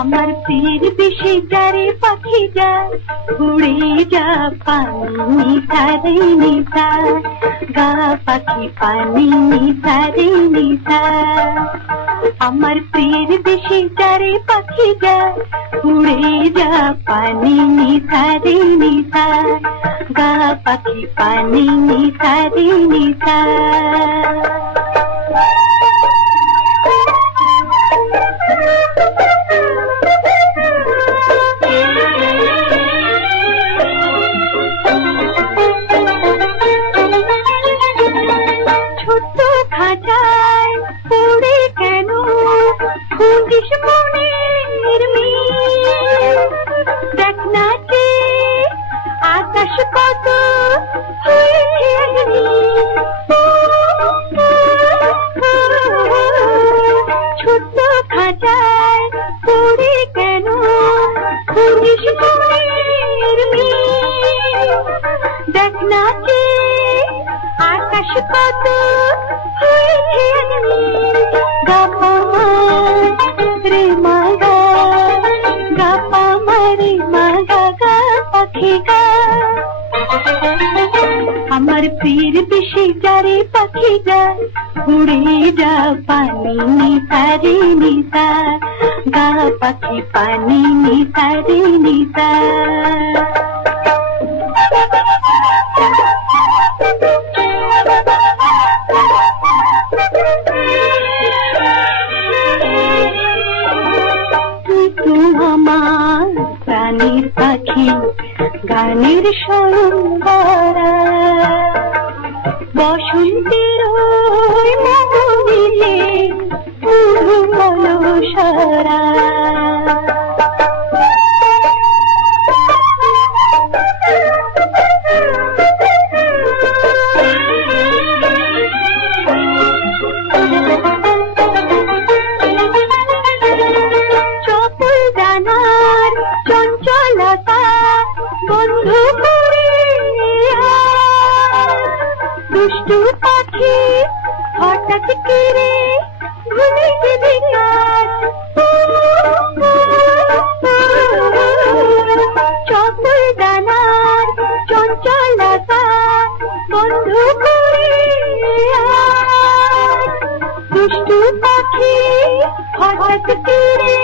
আমার পীর বেশি যারে পাখি যায় উড়ে যা পানি সারে নিশা গা পাখি পানি সারে নিশা আমার পীর বেশি যারে পাখি যায় উড়ে যা পানি সারে নিশা গা পাখি পানি সারে নিশা আকাশ কত ছোট্ট খাঁচায় পড়ে কেন খুঁজিস মনের মিল দেখ না যে আকাশ কত হয়েছে গাপা রে মাগা গাপা মারে মাগা গা পাখি গা আমার পীর বেশি যারে পাখি যায় উড়ে যা পানি সারে নিশা গা পাখি পানি সারে নিশা আমার প্রাণীর পাখি গানের সরম্বরা বসন্তের মোহনীলে মূল সারা চপল জানার চঞ্চলতা বন্ধু করে দুষ্টু পাখি হঠাৎ করে ভুলে গেলে কাজ চপল জানার চঞ্চলতা বন্ধু করে দুষ্টু পাখি হঠাৎ করে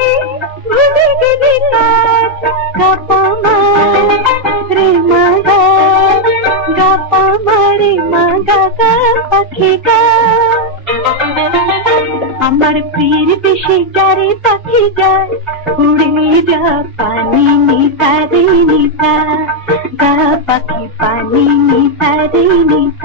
ভুলে গেলে কাজ গাপা রে মাগা গাপা মারে মাগা গা পাখি গা আমার পীর বেশি যারে পাখি যায় উড়ে যা পানি সারে নিশা গা পাখি পানি সারে নিশা